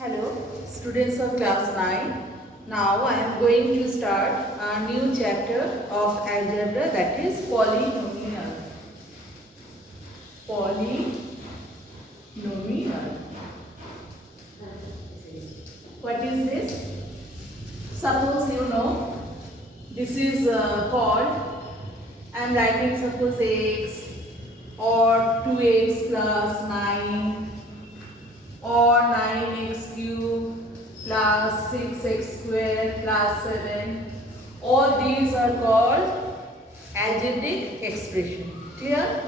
Hello, students of class 9. Now I am going to start a new chapter of algebra, that is polynomial. Polynomial. What is this? Suppose you know this is called, I am writing suppose x or 2x plus 9 or 9x cube plus 6x square plus 7. All these are called algebraic expression. Clear?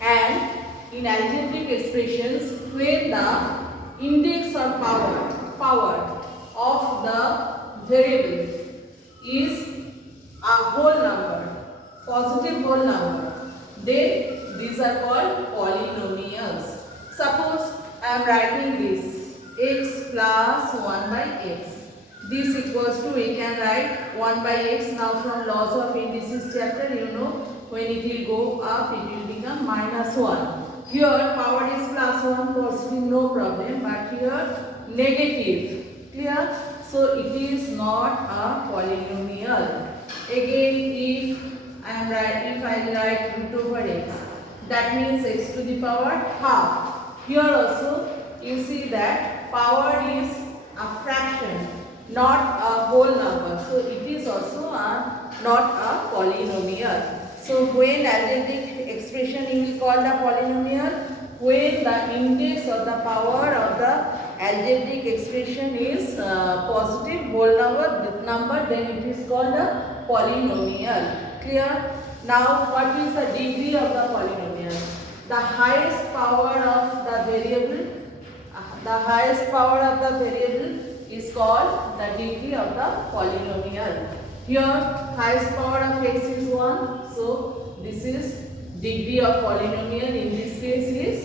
And in algebraic expressions, when the index or power of the variable is a whole number, positive whole number, then these are called polynomials. Suppose I am writing this x plus 1 by x. This equals to, we can write 1 by x. Now from laws of indices chapter, you know when it will go up it will become minus 1. Here power is plus 1, positive, no problem, but here negative. Clear? So it is not a polynomial. Again, if I write root over x, that means x to the power half. Here also you see that power is a fraction, not a whole number. So it is also not a polynomial. So when algebraic expression you will call the polynomial when the index or the power of the algebraic expression is positive whole number, then it is called a polynomial. Clear? Now what is the degree of the polynomial? The highest power of the variable, is called the degree of the polynomial. Here highest power of x is 1, so this is degree of polynomial, in this case is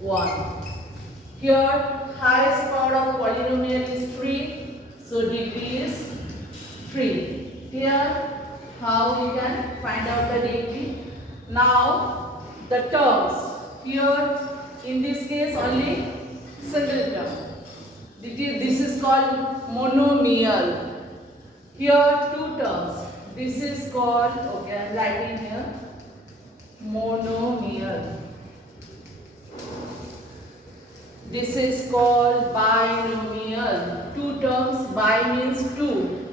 1. Here highest power of polynomial is 3, so degree is 3. Here how we can find out the degree? Now the terms, here in this case only single term. This is called monomial. Here two terms. This is called, okay, I am writing here, monomial. This is called binomial. Two terms, bi means two.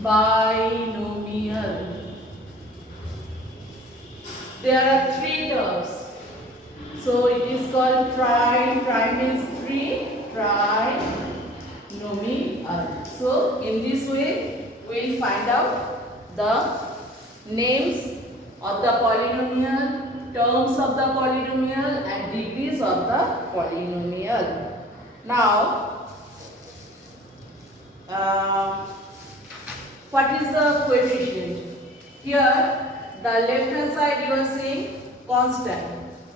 Binomial. There are three terms. So it is called tri. Tri means three. Trinomial. So in this way we will find out the names of the polynomial, terms of the polynomial and degrees of the polynomial. Now what is the coefficient? Here the left hand side you are seeing constant.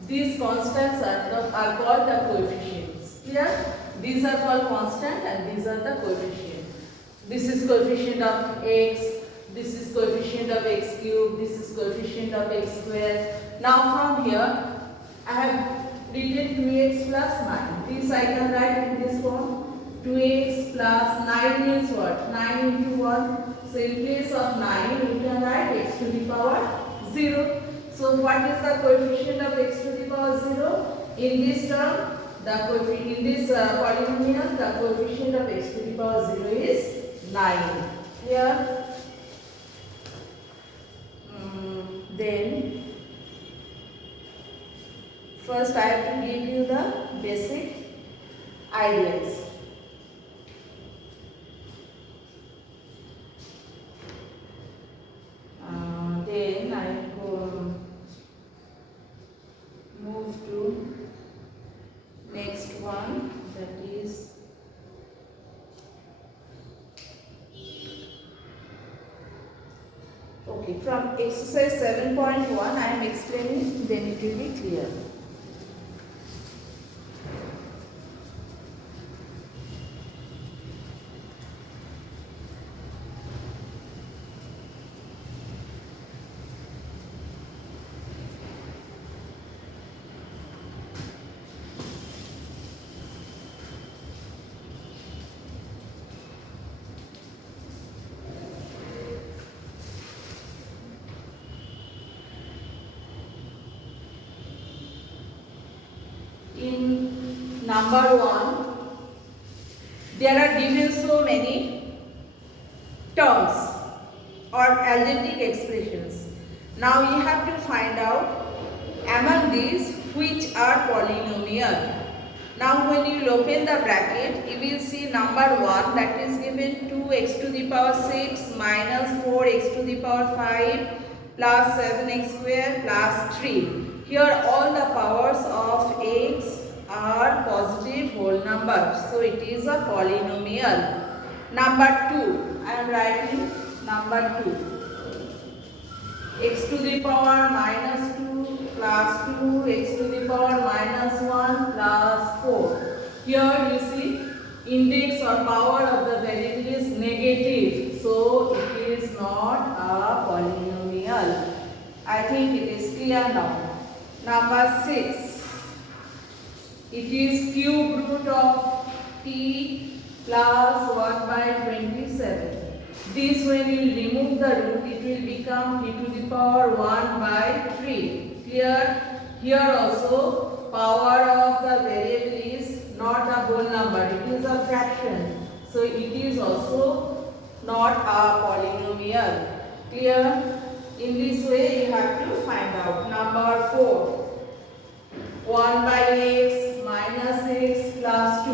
These constants are called the coefficients. Clear? These are called constant and these are the coefficient. This is coefficient of x, this is coefficient of x cube, this is coefficient of x square. Now from here I have written 2x plus 9. This I can write in this form. 2x plus 9 means what? 9 into 1. So in place of 9 you can write x to the power 0. So what is the coefficient of x to the power 0? In this term, in this polynomial, the coefficient of x to the power 0 is 9. Here, then first I have to give you the basic ideas. Then I move to next one, that is okay, from exercise 7.1 I am explaining, then it will be clear. number 1, there are given so many terms or algebraic expressions. Now you have to find out among these which are polynomial. Now when you open the bracket, you will see number 1, that is given 2x to the power 6 minus 4x to the power 5 plus 7x square plus 3. Here all the powers of x are positive whole numbers. So it is a polynomial. Number 2, I am writing number 2. X to the power minus 2 plus 2, x to the power minus 1 plus 4. Here you see index or power of the variable is negative. So it is not a polynomial. I think it is clear now. Number 6. It is cube root of t plus 1 by 27. This when we will remove the root, it will become e to the power 1 by 3. Clear? Here also power of the variable is not a whole number, it is a fraction. So it is also not a polynomial. Clear? In this way you have to find out. Number 4. 1 by x minus x plus 2.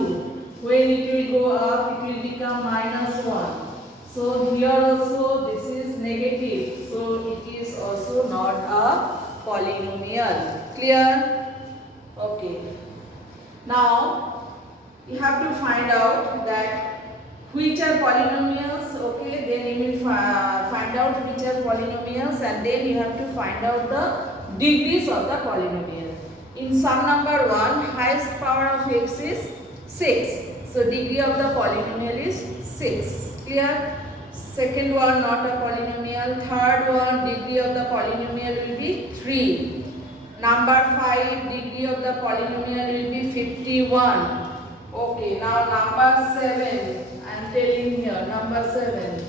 When it will go up, it will become minus 1. So here also this is negative. So it is also not a polynomial. Clear? Okay. Now you have to find out that which are polynomials. Okay. Then you will find out which are polynomials, and then you have to find out the degrees of the polynomial. In sum number 1, highest power of x is 6. So degree of the polynomial is 6. Clear? Second one, not a polynomial. Third one, degree of the polynomial will be 3. Number 5, degree of the polynomial will be 51. Okay, now number 7. I am telling here, number 7.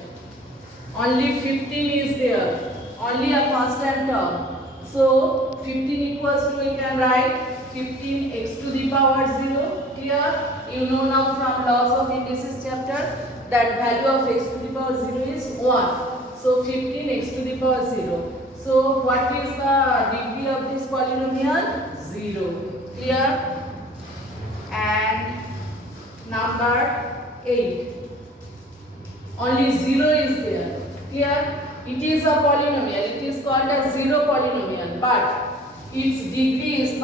Only 15 is there. Only a constant term. So 15 equals to, you can write 15x to the power 0. Clear? You know now from laws of indices chapter that value of x to the power 0 is 1. So 15x to the power 0. So what is the degree of this polynomial? 0. Clear? And number 8. Only 0 is there. Clear? It is a polynomial. It is called a 0 polynomial, but its degree is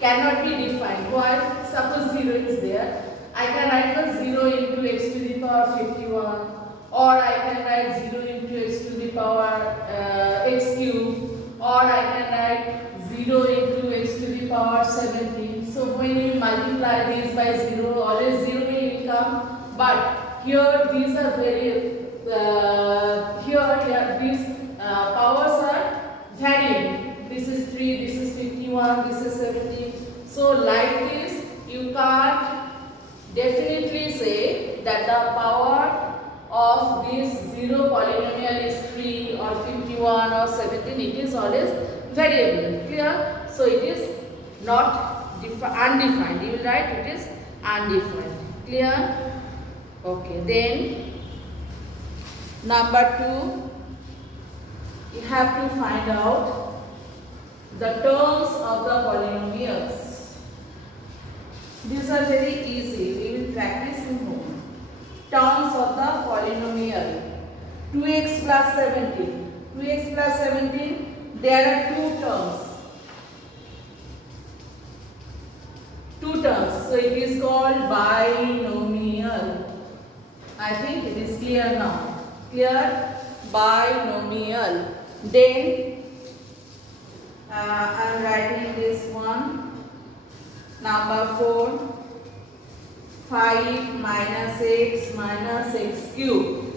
cannot be defined. Why? Suppose 0 is there. I can write the 0 into x to the power 51, or I can write 0 into x to the power x cube, or I can write 0 into x to the power 17. So when you multiply these by 0, always 0 will come. But here these are very these powers are varying. This is 3, this is 51, this is 17. So like this, you can't definitely say that the power of this 0 polynomial is 3 or 51 or 17. It is always variable. Clear? So it is not undefined. You will write it is undefined. Clear? Okay. Then number 2, you have to find out the terms of the polynomials. These are very easy. We will practice in home. Terms of the polynomial. 2x plus 17. 2x plus 17. There are two terms. So it is called binomial. I think it is clear now. Clear? Binomial. Then I am writing this one. Number 4, 5 minus x cube.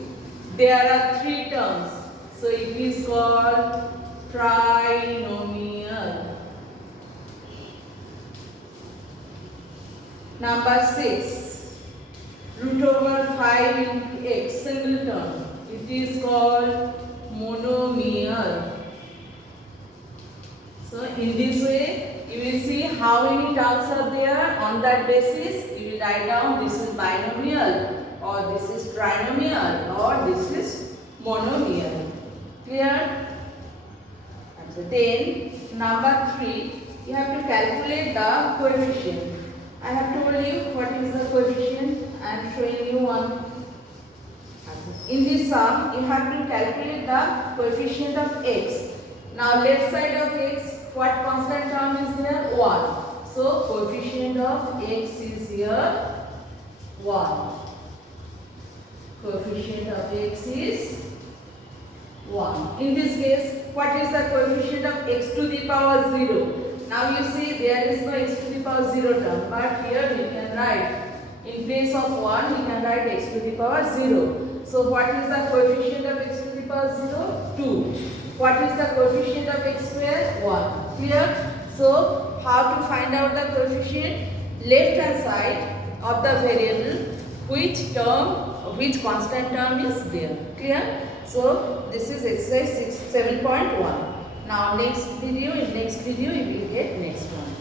There are 3 terms. So it is called trinomial. Number 6, root over 5 into x, single term. It is called monomial. So in this way you will see how many terms are there. On that basis, you will write down this is binomial, or this is trinomial, or this is monomial. Clear? Then number 3, you have to calculate the coefficient. I have told you what is the coefficient. I am showing you one. In this sum, you have to calculate the coefficient of x. Now left side of x, what constant term is there? 1. So coefficient of x is here 1. Coefficient of x is 1. In this case, what is the coefficient of x to the power 0? Now you see there is no x to the power 0 term, but here we can write, in place of 1 we can write x to the power 0. So what is the coefficient of x to the power 0? 2. What is the coefficient of x square? 1. Clear? So how to find out the coefficient? Left hand side of the variable, which constant term is there. Clear? So this is exercise 7.1. Now in next video you will get next one.